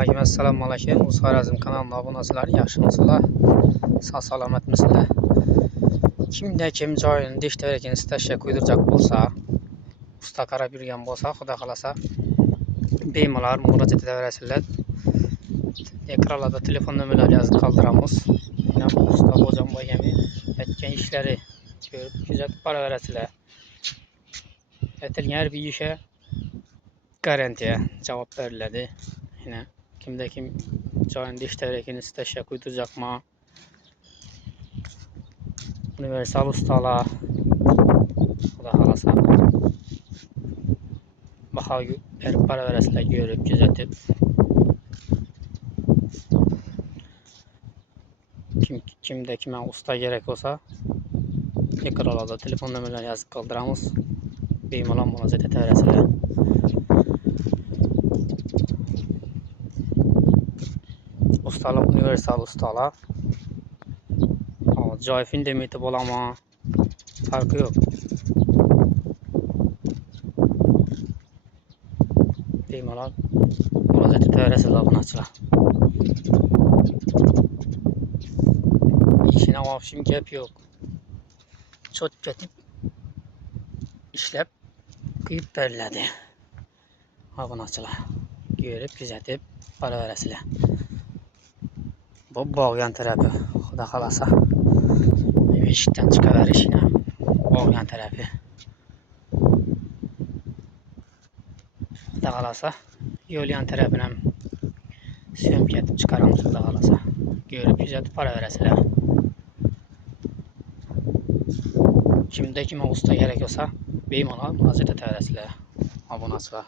Assalamu alaikum. Usarazım kanalına abunasılar. Yaxşımısınızlar? Sağ salamat mısınızlar? Kimde kim joyunda işlerken stajga kuyduracak bolsa, usta kara birgen bolsa, xudo xolasa bemalol murojaat etaverasizlar. Ekranlarda telefon nomerlari yozib qoldiramiz. Mana usta hocam bo'lgani aytgan ishlari ko'rib kuzatib boraverasizlar. Aytilgan har bir ishga garantiya javob beriladi. Yine kimde kim joyunda ishlayotgan stajga kuyduracakmi? Universal ustalar xudo xolasa baho berib boraverasizlar, ko'rib kuzatib. Kimde kime usta gerek olsa ekranlarda telefon nomerlerini yazıp kaldıramiz. Bemalol murojaat etaverasizlar. Ustalar universal ustalar. Joy fundamenti bo'lama, farqi yo'q. Bemalol murojaat etaverasizlar obunachilar. İşine opshim gap yo'q. Chot ketib ishlab quyib beriladi. Obunachilar ko'rib kuzatib boraverasizlar. Bu bog'gan tarafi, xudo xolasa. Eshikdan chiqaverishini bog'gan tarafi. Xudo xolasa yo'l yan tarafini ham syomka etib chiqaramiz, xudo xolasa. Ko'rib kuzatib boraverasizlar. Kimde kime usta gerek olsa bemalol murojaat etaverasizlar obunachilar.